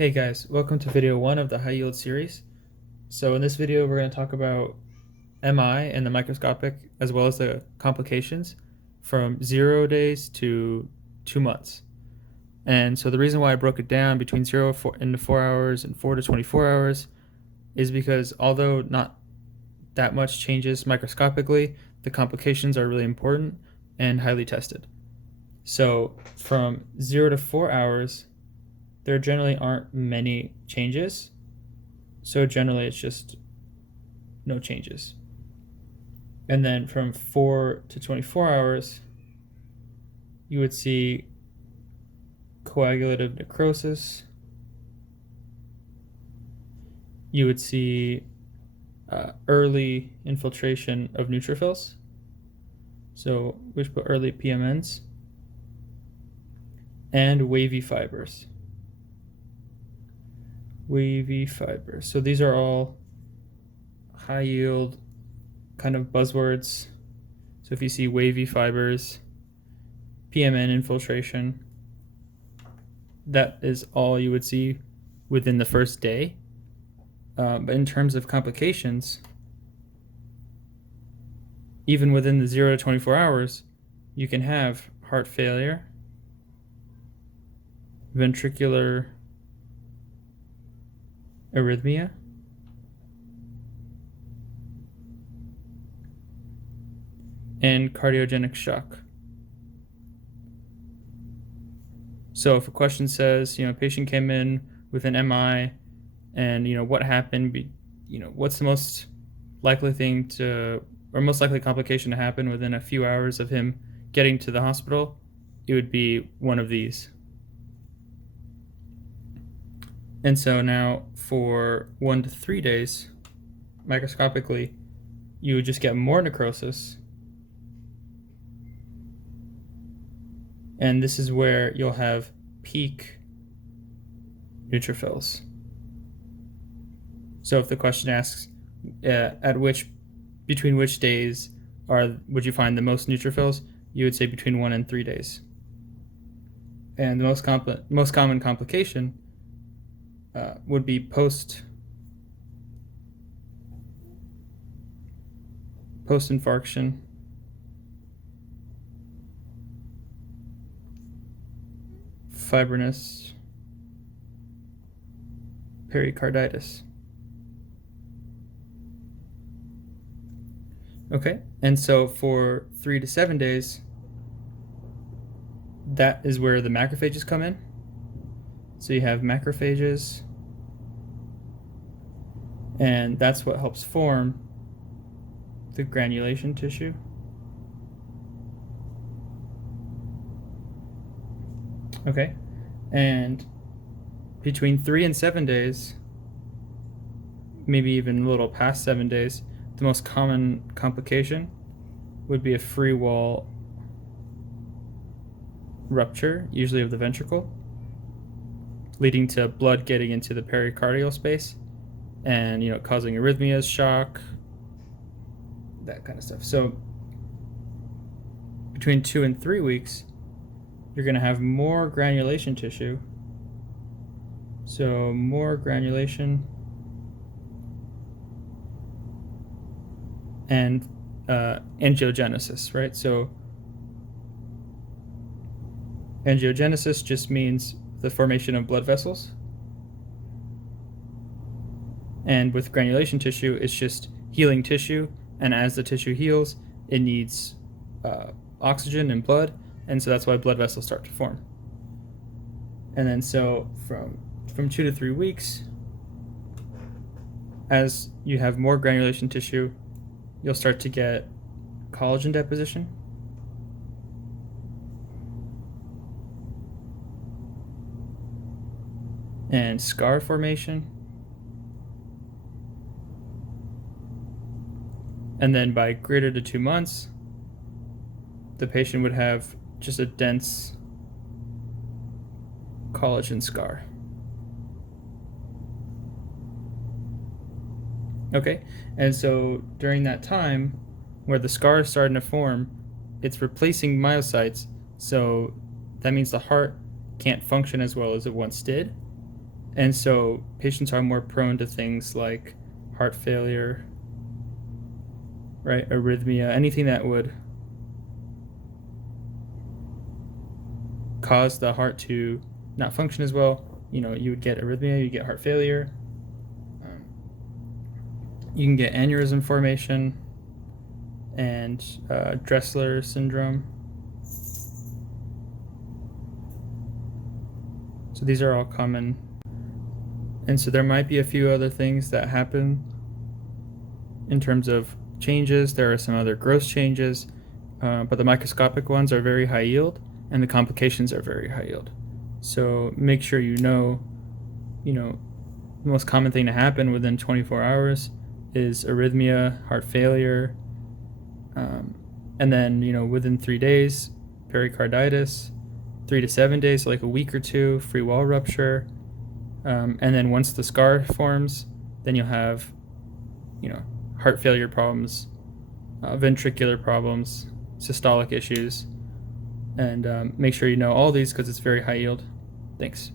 Hey guys, welcome to video 1 of the high yield series. So in this video we're going to talk about MI and the microscopic as well as the complications from 0 days to 2 months. And so the reason why I broke it down between 0 into 4 hours and 4 to 24 hours is because although not that much changes microscopically, the complications are really important and highly tested. So from 0 to 4 hours, there generally aren't many changes. So generally it's just no changes. And then from 4 to 24 hours, you would see coagulative necrosis. You would see early infiltration of neutrophils. So we should put early PMNs. And wavy fibers. Wavy fibers. So these are all high yield kind of buzzwords. So if you see wavy fibers, PMN infiltration, that is all you would see within the first day. But in terms of complications, even within the 0 to 24 hours, you can have heart failure, ventricular arrhythmia, and cardiogenic shock. So if a question says, patient came in with an MI and, what happened, what's the most likely thing or most likely complication to happen within a few hours of him getting to the hospital, it would be one of these. And so now for 1 to 3 days, microscopically, you would just get more necrosis. And this is where you'll have peak neutrophils. So if the question asks between which days would you find the most neutrophils, you would say between 1 and 3 days. And the most common complication would be post-infarction, fibrinous pericarditis. Okay, and so for 3 to 7 days, that is where the macrophages come in. So you have macrophages, and that's what helps form the granulation tissue. Okay, and between 3 and 7 days, maybe even a little past 7 days, the most common complication would be a free wall rupture, usually of the ventricle, leading to blood getting into the pericardial space and causing arrhythmias, shock, that kind of stuff. So between 2 and 3 weeks, you're going to have more granulation tissue. So more granulation and angiogenesis, right? So angiogenesis just means the formation of blood vessels. And with granulation tissue, it's just healing tissue. And as the tissue heals, it needs oxygen and blood. And so that's why blood vessels start to form. And then so from 2 to 3 weeks, as you have more granulation tissue, you'll start to get collagen deposition. And scar formation. And then by greater to 2 months, the patient would have just a dense collagen scar. Okay, and so during that time where the scar is starting to form, it's replacing myocytes, so that means the heart can't function as well as it once did. And so patients are more prone to things like heart failure, right? Arrhythmia, anything that would cause the heart to not function as well. You would get arrhythmia, you get heart failure, you can get aneurysm formation and Dressler syndrome. So these are all common. And so there might be a few other things that happen in terms of changes. There are some other gross changes, but the microscopic ones are very high yield and the complications are very high yield. So make sure the most common thing to happen within 24 hours is arrhythmia, heart failure, and then within 3 days, pericarditis, 3 to 7 days, so like a week or two, free wall rupture, and then once the scar forms, then you'll have heart failure problems, ventricular problems, systolic issues, and make sure you know all these because it's very high yield. Thanks.